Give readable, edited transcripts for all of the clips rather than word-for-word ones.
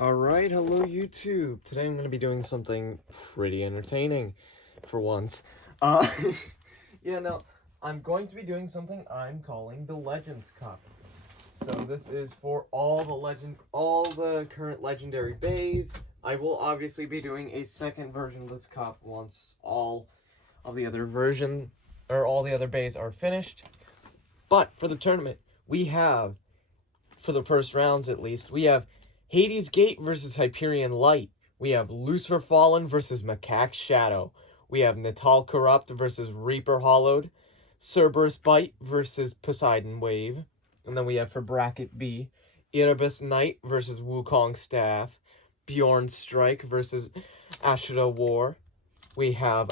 Alright, hello YouTube. Today I'm going to be doing something pretty entertaining for once. I'm going to be doing something I'm calling the Legends Cup. So this is for all the current legendary bays. I will obviously be doing a second version of this cup once all the other bays are finished. But for the tournament, we have, for the first rounds at least, we have Hades Gate versus Hyperion Light. We have Lucifer Fallen versus Macaque Shadow. We have Natal Corrupt versus Reaper Hollowed. Cerberus Bite versus Poseidon Wave. And then we have for bracket B, Erebus Knight versus Wukong Staff. Bjorn Strike versus Ashura War. We have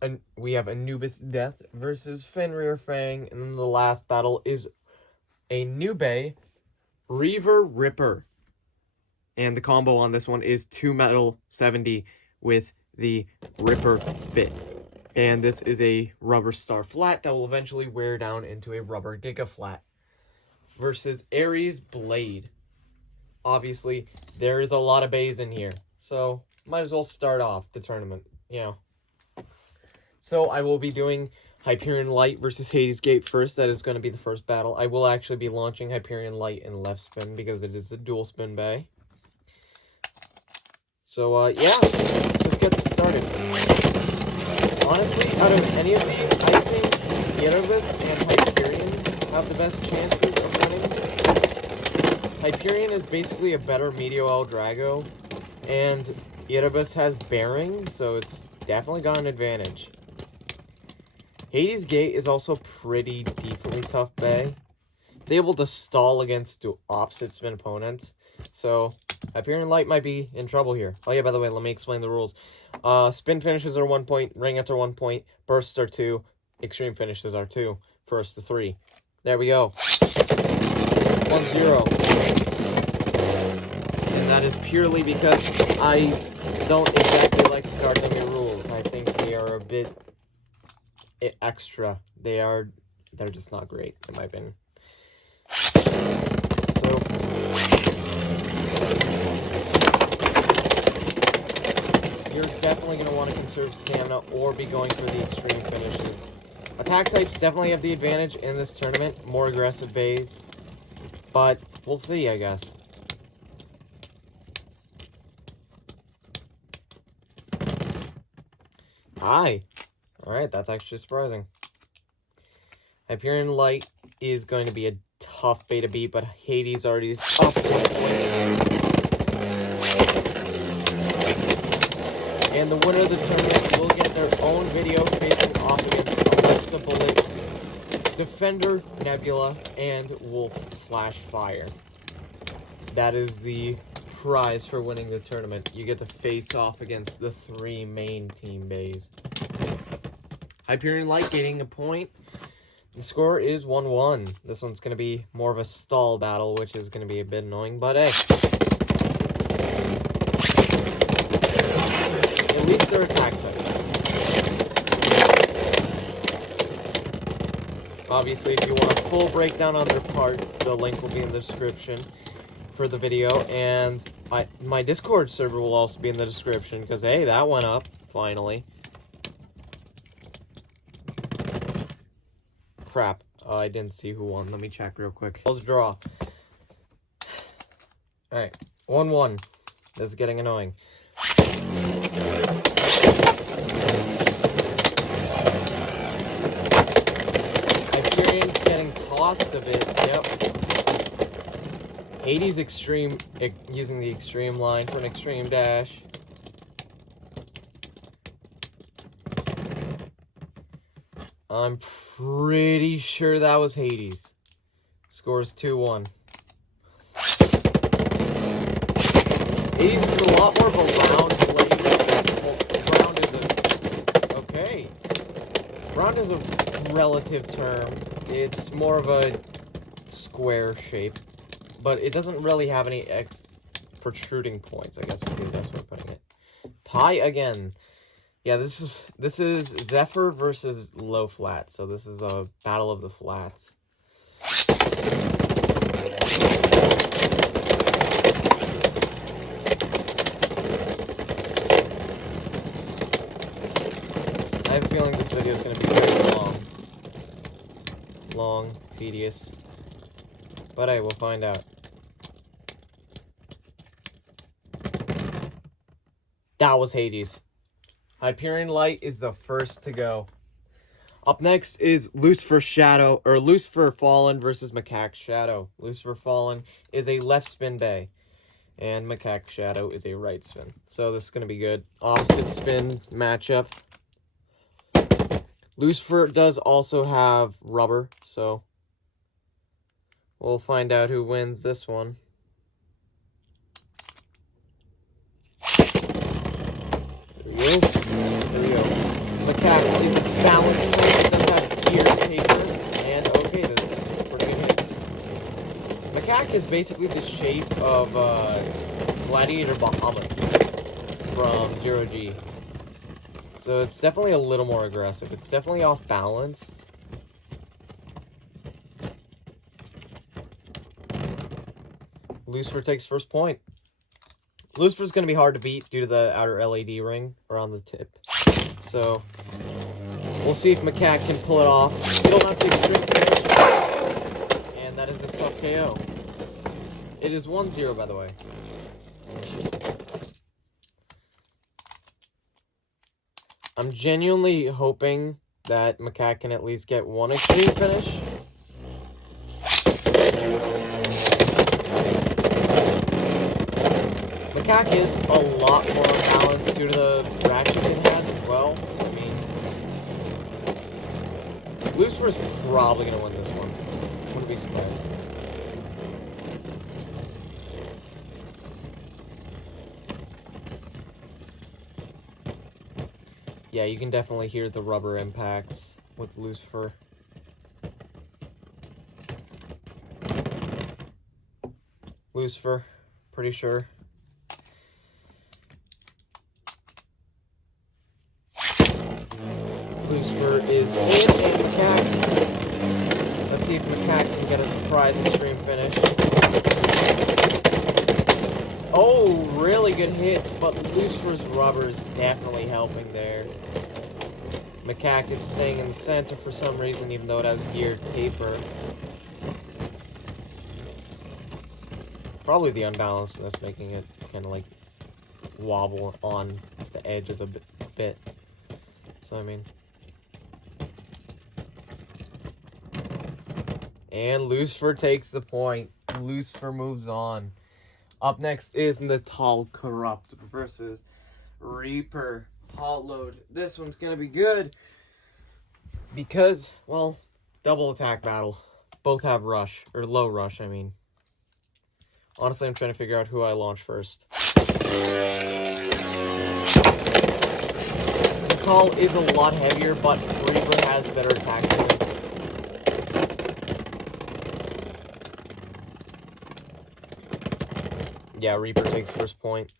Anubis Death versus Fenrir Fang. And then the last battle is a new bay, Reaver Ripper. And the combo on this one is 2 metal 70 with the Ripper bit. And this is a rubber star flat that will eventually wear down into a rubber giga flat. Versus Ares Blade. Obviously, there is a lot of bays in here. So, might as well start off the tournament, So, I will be doing Hyperion Light versus Hades Gate first. That is going to be the first battle. I will actually be launching Hyperion Light in left spin because it is a dual spin bay. So, let's just get started. Honestly, out of any of these, I think Erebus and Hyperion have the best chances of winning. Hyperion is basically a better Meteo El Drago, and Erebus has Bearing, so it's definitely got an advantage. Hades Gate is also pretty decently tough bay. It's able to stall against opposite spin opponents, so Hyperion Light might be in trouble here. Oh yeah, by the way, let me explain the rules. Spin finishes are 1 point, ringouts are 1 point, bursts are 2, extreme finishes are 2, first to 3. There we go. 1-0. And that is purely because I don't exactly like the card dummy rules. I think they are a bit extra. They're just not great, in my opinion. So you're definitely going to want to conserve stamina or be going for the extreme finishes. Attack types definitely have the advantage in this tournament. More aggressive bays. But we'll see, I guess. Hi. Alright, that's actually surprising. Hyperion Light is going to be a tough beta beat, but Hades already is up. And the winner of the tournament will get their own video facing off against Alesta Bullet, Defender Nebula, and Wolf Flash Fire. That is the prize for winning the tournament. You get to face off against the 3 main team bays. Hyperion Light getting a point. The score is 1-1. This one's going to be more of a stall battle, which is going to be a bit annoying, but hey. At least they're attack types. Obviously, if you want a full breakdown on their parts, the link will be in the description for the video, and my Discord server will also be in the description, because hey, that went up, finally. Crap. I didn't see who won. Let me check real quick. Let's draw. Alright. 1-1. This is getting annoying. Hyperion's getting tossed a bit. Yep. Hades Extreme, using the extreme line for an extreme dash. I'm pretty sure that was Hades. Scores 2-1. Hades is a lot more of a round blade. Round is a relative term. It's more of a square shape, but it doesn't really have any protruding points, I guess would be the best way of putting it. Tie again. Yeah, this is Zephyr versus Low Flat, so this is a battle of the flats. this video is going to be very long, tedious, but hey, we'll find out. That was Hades. Hyperion Light is the first to go. Up next is Lucifer Shadow, or Lucifer Fallen versus Macaque Shadow. Lucifer Fallen is a left spin bay, and Macaque Shadow is a right spin. So this is going to be good. Opposite spin matchup. Lucifer does also have rubber, so we'll find out who wins this one. There we go. There we go. Macaque is balanced. It does have gear paper, and okay, that's pretty good hits. Macaque is basically the shape of Gladiator Bahamut from 0G. So it's definitely a little more aggressive. It's definitely off balanced. Lucifer takes first point. Lucifer's going to be hard to beat due to the outer LED ring around the tip. So we'll see if Macaque can pull it off. It'll have to extreme finish. And that is a sub KO. It is 1-0, by the way. I'm genuinely hoping that Macaque can at least get one extreme finish. Macaque is a lot more unbalanced due to the ratchet it has as well. So, I mean, Lucifer's probably going to win this one. Wouldn't be surprised. Yeah, you can definitely hear the rubber impacts with Lucifer. Lucifer, pretty sure. Lucifer is in, and Macaque. Let's see if Macaque can get a surprise extreme finish. Oh, really good hit, but Lucifer's rubber is definitely helping there. Macaque is staying in the center for some reason, even though it has geared taper. Probably the unbalancedness making it kind of like wobble on the edge of the bit. So, I mean. And Lucifer takes the point. Lucifer moves on. Up next is Natal Corrupt versus Reaper Hot Load. This one's going to be good because, well, double attack battle. Both have rush, or low rush, I mean. Honestly, I'm trying to figure out who I launch first. Natal is a lot heavier, but Reaper has better attack limits. Yeah, Reaper takes first point.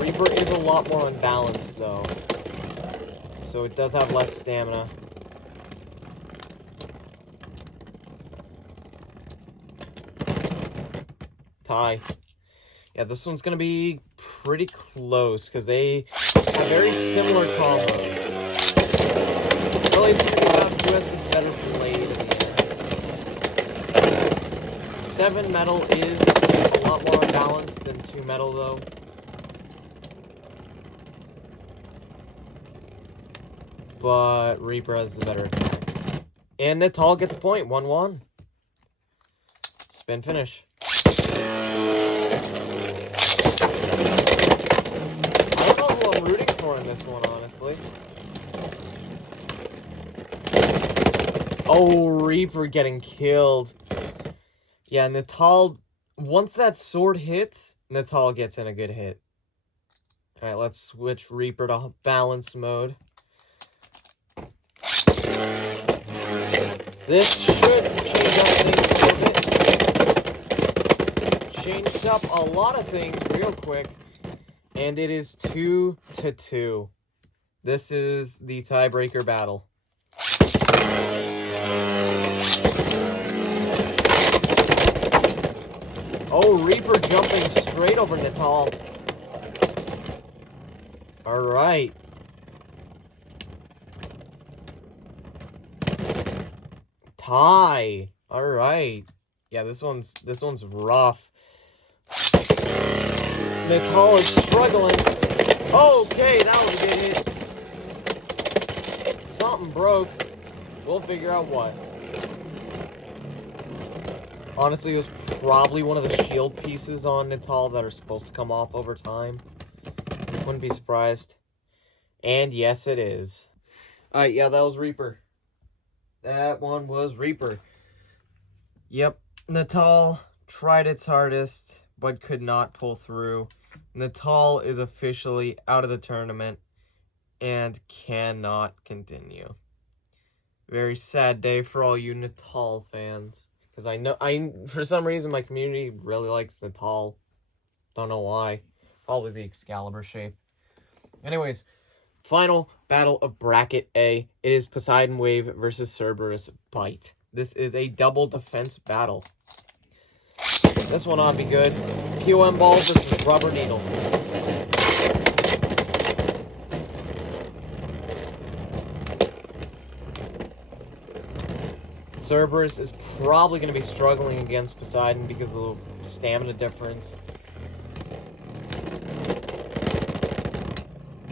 Reaper is a lot more unbalanced, though. So it does have less stamina. Tie. Yeah, this one's going to be pretty close because they have very similar combos. Really figuring out who has the better blade in the end. 7 metal is a lot more unbalanced than 2 metal, though. But Reaper has the better attack. And Natal gets a point, 1-1. Spin finish. In this one, honestly. Oh, Reaper getting killed. Yeah, Natal, once that sword hits, Natal gets in a good hit. Alright, let's switch Reaper to balance mode. This should change up things a bit. Changed up a lot of things real quick. And it is 2-2. This is the tiebreaker battle. Oh, Reaper jumping straight over Natal. Alright. Tie. Alright. Yeah, this one's rough. Natal is struggling. Okay, that was a good hit. Something broke. We'll figure out what. Honestly, it was probably one of the shield pieces on Natal that are supposed to come off over time. Wouldn't be surprised. And yes, it is. Alright, yeah, that was Reaper. That one was Reaper. Yep, Natal tried its hardest, but could not pull through. Natal is officially out of the tournament and cannot continue. Very sad day for all you Natal fans. Because for some reason, my community really likes Natal. Don't know why. Probably the Excalibur shape. Anyways, final battle of Bracket A. It is Poseidon Wave versus Cerberus Bite. This is a double defense battle. This one ought to be good. POM Ball versus Rubber Needle. Cerberus is probably going to be struggling against Poseidon because of the stamina difference.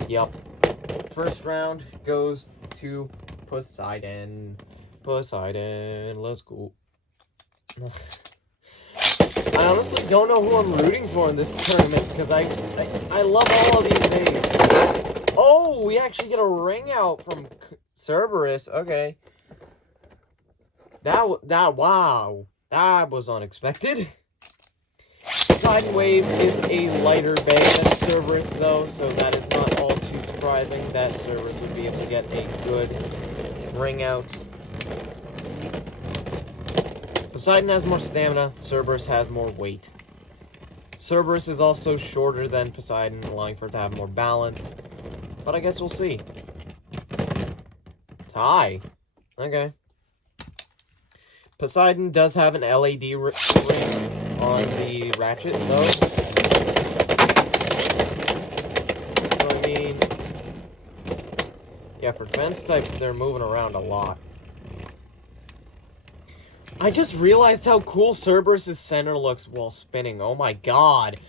Yep. First round goes to Poseidon. Poseidon, let's go. I honestly don't know who I'm rooting for in this tournament because I love all of these days. Oh, we actually get a ring out from Cerberus. Okay. Wow. That was unexpected. Poseidon Wave is a lighter bay than Cerberus, though, so that is not all too surprising that Cerberus would be able to get a good ring out. Poseidon has more stamina, Cerberus has more weight. Cerberus is also shorter than Poseidon, allowing for it to have more balance. But I guess we'll see. Tie. Okay. Poseidon does have an LED ring on the ratchet, though. So, I mean... yeah, for defense types, they're moving around a lot. I just realized how cool Cerberus' center looks while spinning. Oh my god.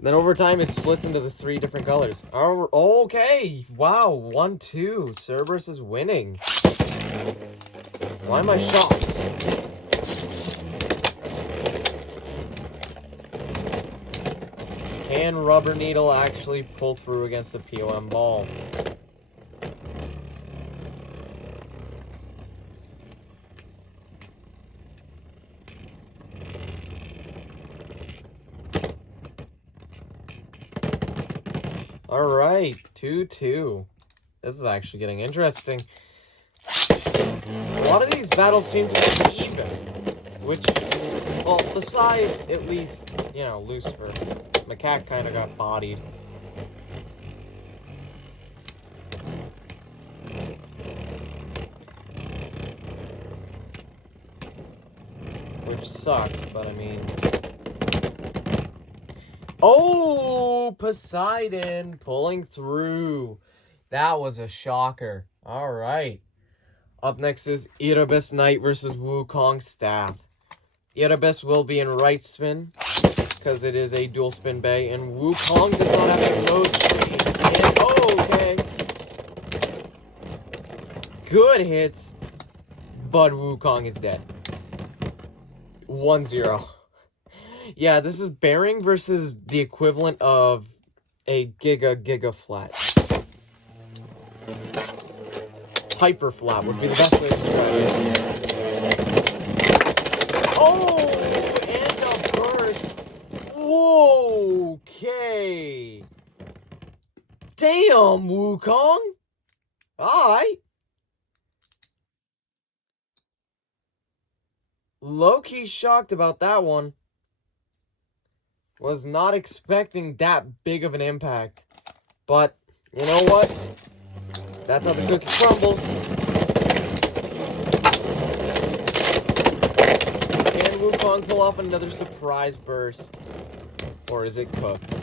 Then over time, it splits into the 3 different colors. Oh, okay. Wow, 1-2. Cerberus is winning. Why am I shocked? Can Rubber Needle actually pull through against the POM Ball? Alright, 2-2. This is actually getting interesting. A lot of these battles seem to be even. Which, well, besides, at least, you know, Lucifer. Macaque kind of got bodied. Which sucks, but I mean... oh, Poseidon pulling through. That was a shocker. All right. Up next is Erebus Knight versus Wukong Staff. Erebus will be in right spin because it is a dual spin bay, and Wukong does not have a load speed. And, oh, okay. Good hits, but Wukong is dead. 1-0. Yeah, this is bearing versus the equivalent of a Giga Flat. Hyper Flat would be the best way to describe it. Oh, and a burst. Whoa, okay. Damn, Wukong. Alright. Low-key shocked about that one. Was not expecting that big of an impact. But, you know what? That's how the cookie crumbles. Can Wukong pull off another surprise burst? Or is it cooked?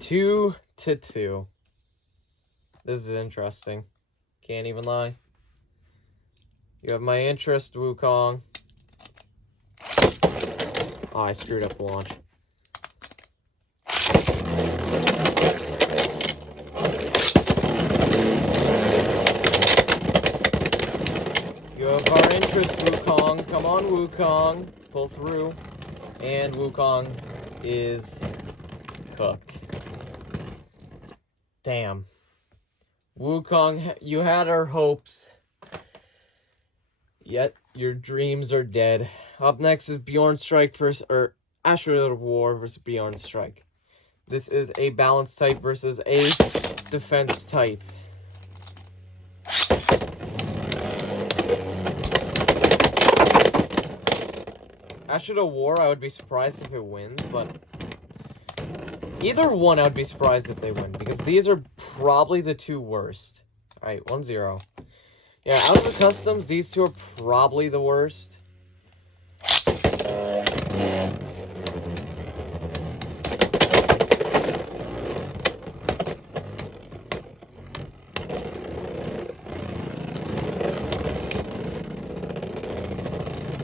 2-2. This is interesting. Can't even lie. You have my interest, Wukong. Oh, I screwed up the launch. You have our interest, Wukong. Come on, Wukong. Pull through. And Wukong is cooked. Damn. Wukong, you had our hopes. Yet, your dreams are dead. Up next is Bjorn Strike versus, or Ashura War versus Bjorn Strike. This is a balance type versus a defense type. Ashura War, I would be surprised if it wins, but either one I would be surprised if they win, because these are probably the two worst. Alright, 1-0. Yeah, out of the customs, these two are probably the worst.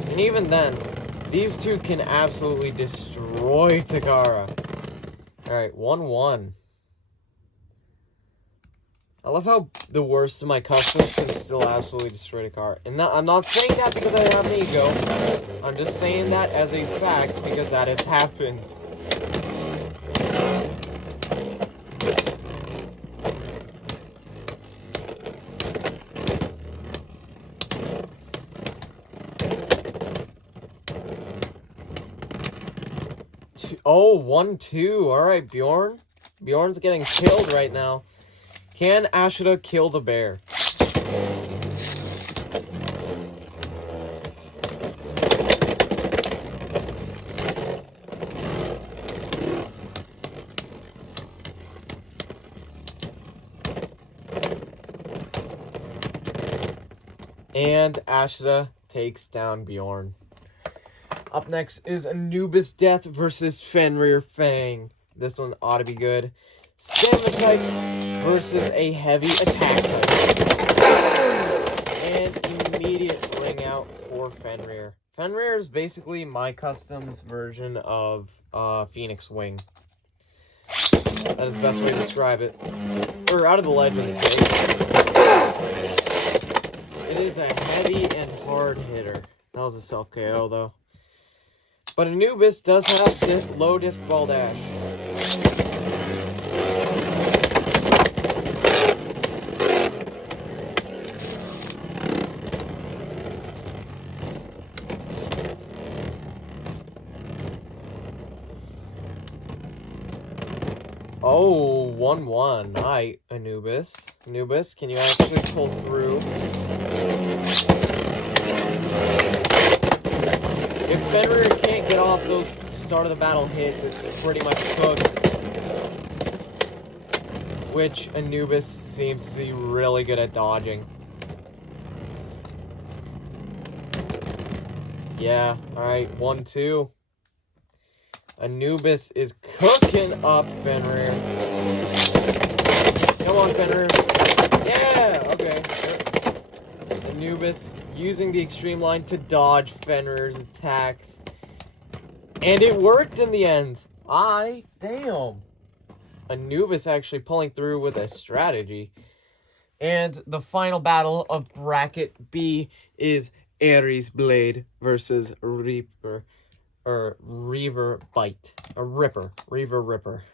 And even then, these two can absolutely destroy Takara. Alright, 1-1. I love how the worst of my customs can still absolutely destroy Takara. And I'm not saying that because I have an ego. I'm just saying that as a fact because that has happened. Oh, 1-2. Alright, Bjorn. Bjorn's getting killed right now. Can Ashura kill the bear? And Ashura takes down Bjorn. Up next is Anubis Death versus Fenrir Fang. This one ought to be good. Stamina type versus a heavy attack type. And immediate ring out for Fenrir. Fenrir is basically my customs version of Phoenix Wing. That is the best way to describe it. Or out of the Legends base. It is a heavy and hard hitter. That was a self KO though. But Anubis does have low disc ball dash. Oh, 1-1. Alright, Anubis. Anubis, can you actually pull through? If Fenrir can't get off those start of the battle hits, it's pretty much cooked. Which Anubis seems to be really good at dodging. Yeah, alright, 1-2. Anubis is cooking up Fenrir. Come on, Fenrir. Yeah, okay. Anubis using the extreme line to dodge Fenrir's attacks. And it worked in the end. Damn. Anubis actually pulling through with a strategy. And the final battle of Bracket B is Ares Blade versus Reaper. Or Reaver Bite. A Ripper. Reaver Ripper.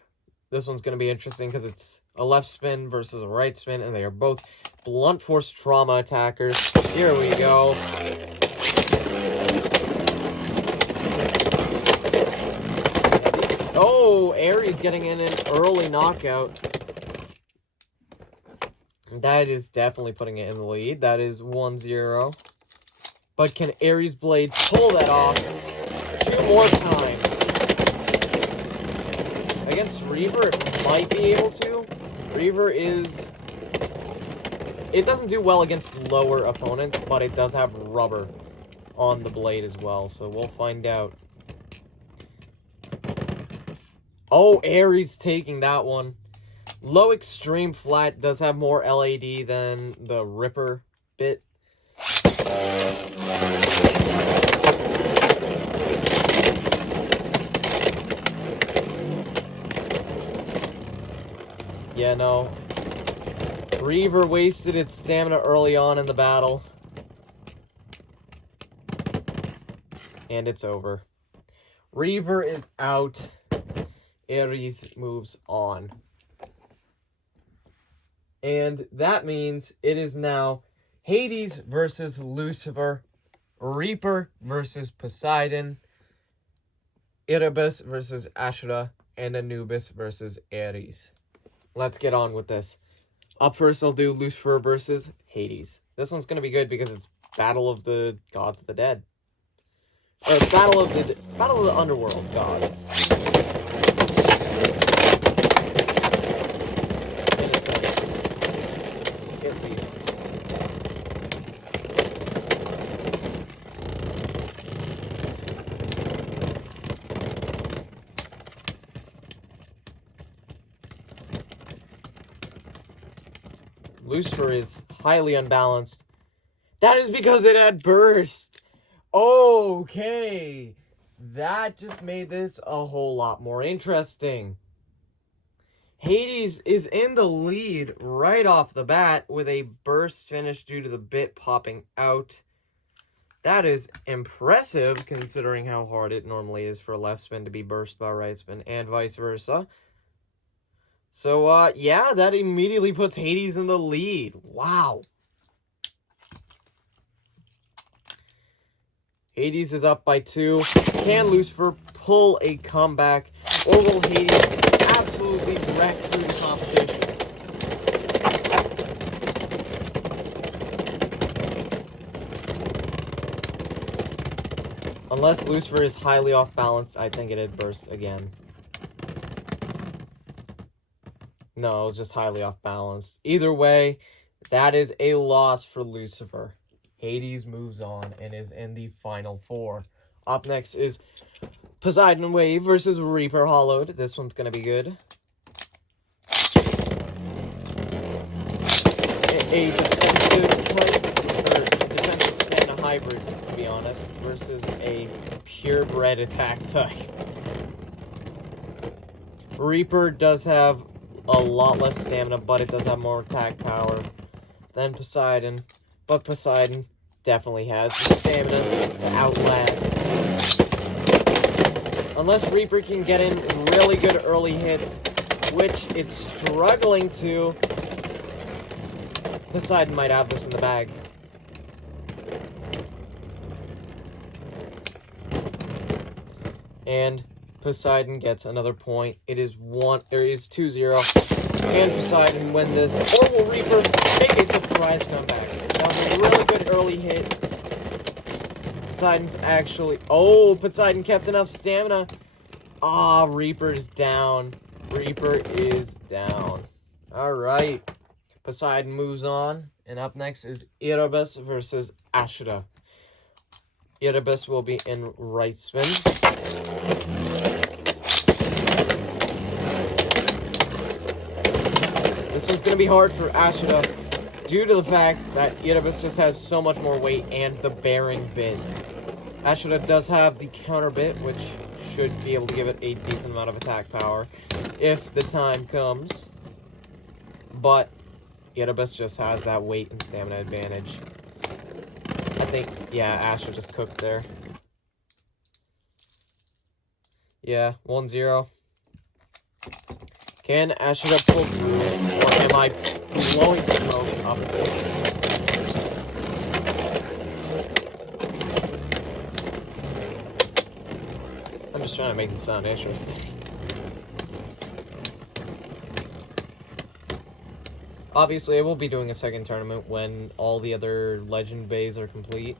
This one's going to be interesting because it's a left spin versus a right spin, and they are both blunt force trauma attackers. Here we go. Oh, Ares getting in an early knockout. That is definitely putting it in the lead. That is 1-0. But can Ares Blade pull that off 2 more times? Against Reaver, it might be able to. Reaver is... It doesn't do well against lower opponents, but it does have rubber. on the blade as well, so we'll find out. Oh, Ares taking that one. Low extreme flat does have more LAD than the Ripper bit. Yeah, no. Reaver wasted its stamina early on in the battle. And it's over. Reaver is out. Ares moves on. And that means it is now Hades versus Lucifer, Reaper versus Poseidon, Erebus versus Ashura, and Anubis versus Ares. Let's get on with this. Up first, I'll do Lucifer versus Hades. This one's going to be good because it's Battle of the Gods of the Dead. Or Battle of the Underworld Gods. In a sense. At least. Lucifer is highly unbalanced. That is because it had burst. Okay. That just made this a whole lot more interesting. Hades is in the lead right off the bat with a burst finish due to the bit popping out. That is impressive considering how hard it normally is for a left spin to be burst by right spin and vice versa. So, yeah, that immediately puts Hades in the lead. Wow. Hades is up by 2. Can Lucifer pull a comeback? Or will Hades absolutely wreck through the competition? Unless Lucifer is highly off balance, I think it'd burst again. No, it was just highly off balance. Either way, that is a loss for Lucifer. Hades moves on and is in the final 4. Up next is Poseidon Wave versus Reaper Hollowed. This one's going to be good. A defensive type, or defensive stamina hybrid, to be honest, versus a purebred attack type. Reaper does have a lot less stamina, but it does have more attack power than Poseidon. But Poseidon definitely has the stamina to outlast. Unless Reaper can get in really good early hits, which it's struggling to, Poseidon might have this in the bag. And Poseidon gets another point. It is 2-0. Can Poseidon win this? Or will Reaper make a surprise comeback? That was a really good early hit. Poseidon's actually... Oh, Poseidon kept enough stamina. Ah, Reaper's down. Reaper is down. Alright. Poseidon moves on. And up next is Erebus versus Ashura. Erebus will be in right spin. This one's going to be hard for Ashura due to the fact that Erebus just has so much more weight and the bearing bit. Ashura does have the counter bit, which should be able to give it a decent amount of attack power if the time comes. But Erebus just has that weight and stamina advantage. I think, yeah, Ashura just cooked there. Yeah, 1-0. Can Ashura pull through it, or am I blowing smoke up there? I'm just trying to make it sound interesting. Obviously, I will be doing a second tournament when all the other Legend bays are complete.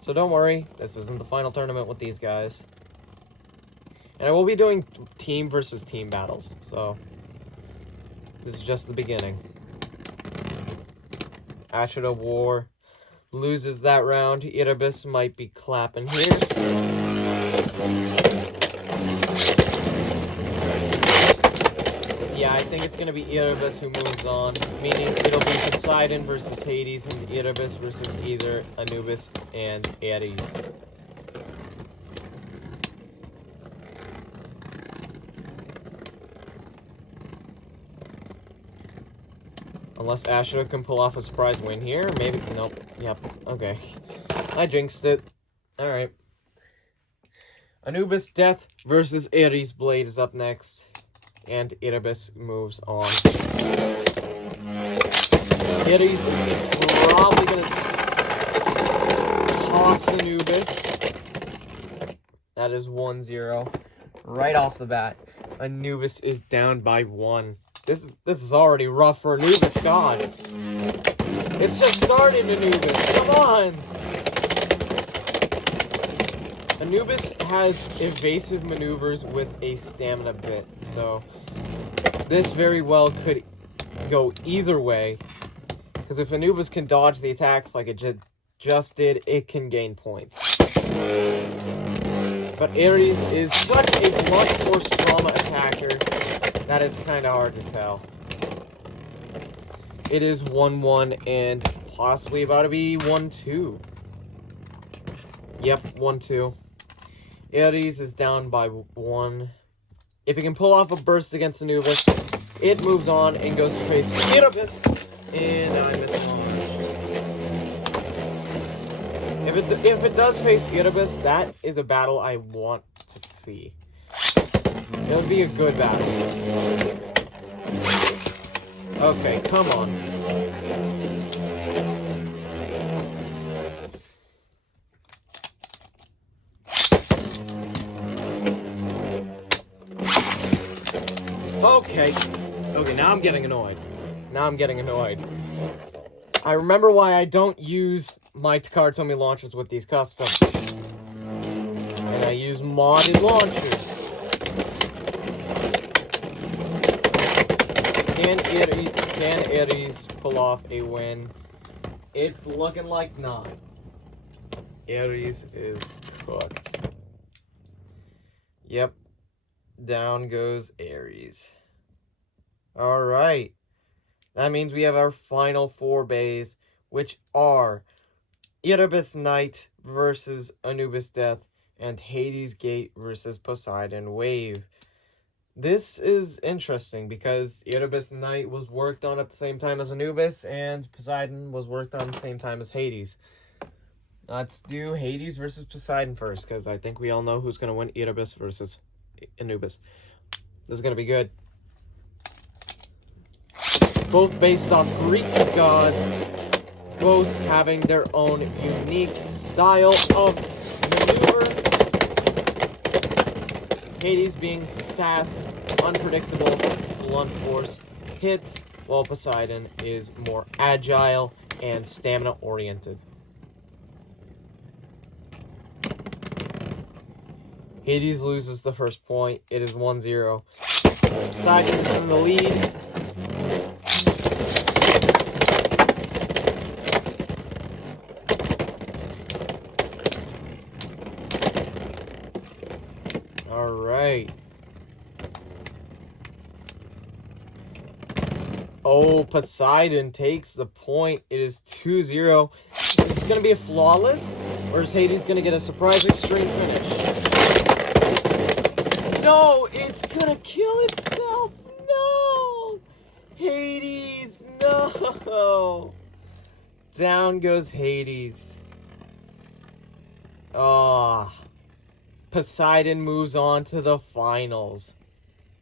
So don't worry, this isn't the final tournament with these guys. And I will be doing team versus team battles, so this is just the beginning. Ashura War loses that round. Erebus might be clapping here. Yeah, I think it's going to be Erebus who moves on, meaning it'll be Poseidon versus Hades and Erebus versus either Anubis and Ares. Unless Ashura can pull off a surprise win here. Maybe. Nope. Yep. Okay. I jinxed it. Alright. Anubis Death versus Ares Blade is up next. And Erebus moves on. Ares is probably going to toss Anubis. That is 1-0. Right off the bat. Anubis is down by 1. This is already rough for Anubis, God. It's just started, Anubis. Come on. Anubis has evasive maneuvers with a stamina bit, so this very well could go either way. Because if Anubis can dodge the attacks like it just did, it can gain points. But Ares is such a blunt force trauma attacker that it's kind of hard to tell. It is 1-1 and possibly about to be 1-2. Yep, 1-2. Ares is down by 1. If it can pull off a burst against Anubis, it moves on and goes to face Erebus. And I missed launch. If it does face Erebus, that is a battle I want to see. It would be a good battle. Okay, come on. Okay, now I'm getting annoyed. I remember why I don't use my Takaratomi launchers with these customs. And I use modded launchers. Can Ares pull off a win? It's looking like not. Ares is cooked. Yep. Down goes Ares. Alright. That means we have our final 4 bays, which are Erebus Knight versus Anubis Death, and Hades Gate versus Poseidon Wave. This is interesting because Erebus Knight was worked on at the same time as Anubis, and Poseidon was worked on at the same time as Hades. Let's do Hades versus Poseidon first, because I think we all know who's going to win Erebus versus Anubis. This is going to be good. Both based off Greek gods, both having their own unique style of maneuver. Hades being fast, unpredictable, blunt force hits, while Poseidon is more agile and stamina oriented. Hades loses the first point. It is 1-0. Poseidon is in the lead. Alright. Oh, Poseidon takes the point. It is 2-0. Is this going to be a flawless? Or is Hades going to get a surprise extreme finish? No, it's going to kill itself. No! Hades, no! Down goes Hades. Ah. Poseidon moves on to the finals.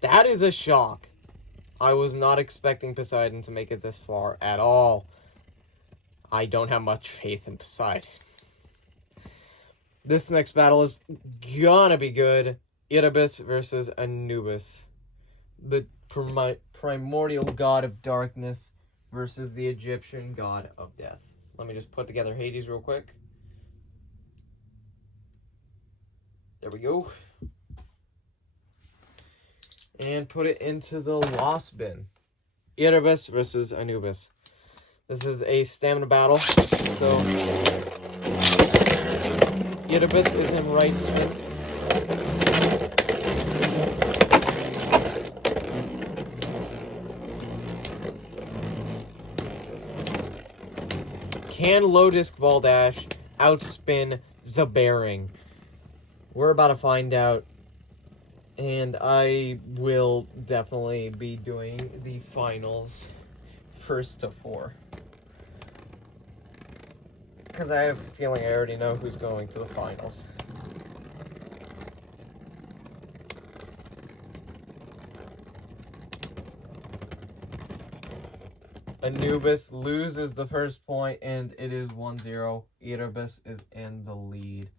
That is a shock. I was not expecting Poseidon to make it this far at all. I don't have much faith in Poseidon. This next battle is gonna be good. Erebus versus Anubis. The primordial god of darkness versus the Egyptian god of death. Let me just put together Hades real quick. There we go. And put it into the loss bin. Erebus versus Anubis. This is a stamina battle, so Erebus is in right spin. Can low disc ball dash outspin the bearing? We're about to find out, and I will definitely be doing the finals first to 4. Because I have a feeling I already know who's going to the finals. Anubis loses the first point, and it is 1-0. Erebus is in the lead.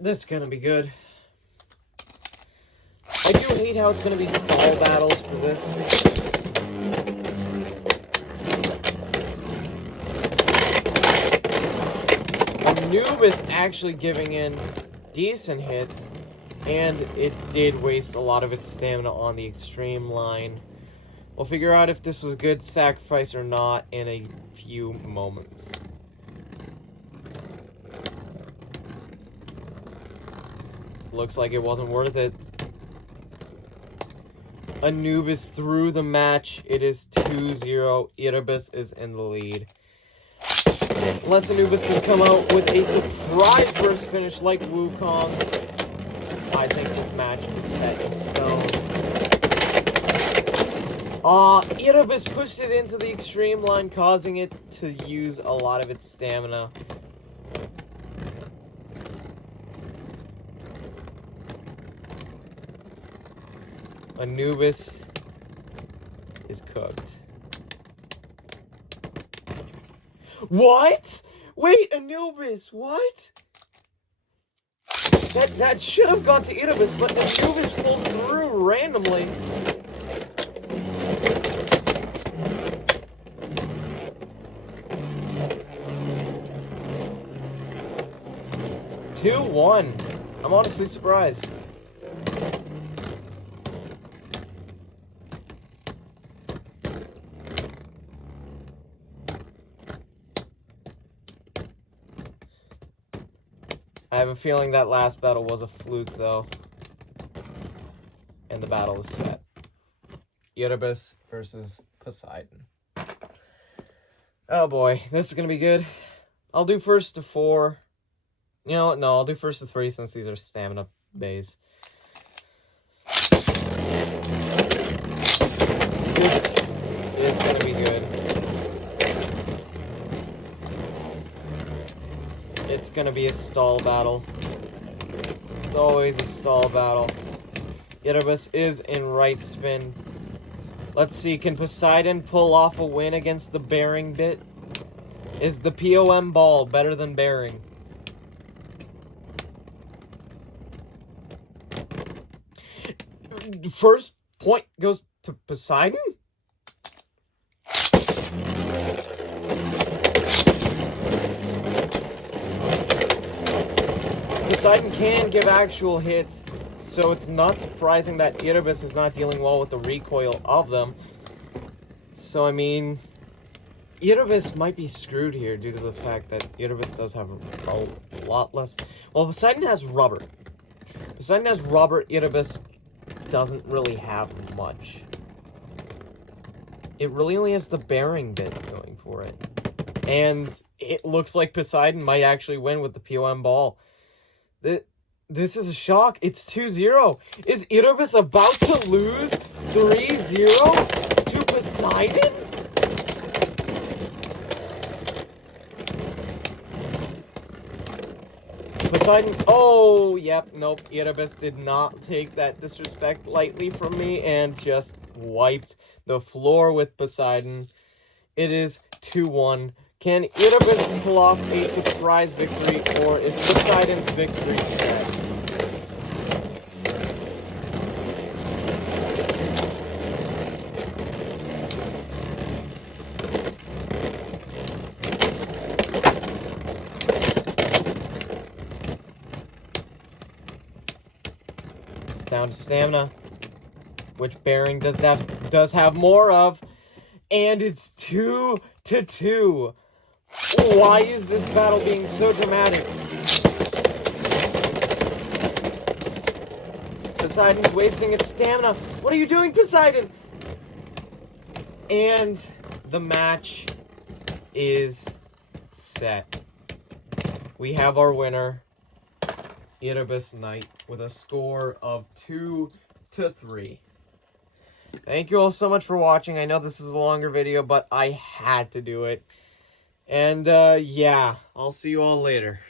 This is gonna be good. I do hate how it's gonna be stall battles for this. Anubis actually giving in decent hits, and it did waste a lot of its stamina on the extreme line. We'll figure out if this was a good sacrifice or not in a few moments. Looks like it wasn't worth it. Anubis through the match. It is 2-0. Erebus is in the lead. Unless Anubis can come out with a surprise burst finish like Wukong, I think this match is set in stone. Erebus pushed it into the extreme line, causing it to use a lot of its stamina. Anubis is cooked. What? Wait, Anubis, what? That should have gone to Erebus, but Anubis pulls through randomly. Two-1. I'm honestly surprised. I have a feeling that last battle was a fluke, though. And the battle is set. Erebus versus Poseidon. Oh boy, this is gonna be good. I'll do first to 4. You know what? No, I'll do first to 3 since these are stamina bays. This is gonna be good. It's gonna be a stall battle. It's always a stall battle. Erebus is in right spin. Let's see, can Poseidon pull off a win against the bearing bit? Is the POM ball better than bearing? First point goes to Poseidon? Poseidon can give actual hits, so it's not surprising that Erebus is not dealing well with the recoil of them. So, I mean, Erebus might be screwed here due to the fact that Erebus does have a lot less. Well, Poseidon has rubber. Poseidon has rubber, Erebus doesn't really have much. It really only has the bearing bit going for it. And it looks like Poseidon might actually win with the POM ball. This is a shock. It's 2-0. Is Erebus about to lose 3-0 to Poseidon? Poseidon. Oh, yep. Nope. Erebus did not take that disrespect lightly from me and just wiped the floor with Poseidon. It is 2-1. Can Erebus pull off a surprise victory, or is Poseidon's victory set? It's down to stamina, which bearing does have more of. And it's 2-2. Why is this battle being so dramatic? Poseidon is wasting its stamina. What are you doing, Poseidon? And the match is set. We have our winner, Erebus Knight, with a score of 2-3. Thank you all so much for watching. I know this is a longer video, but I had to do it. And, yeah, I'll see you all later.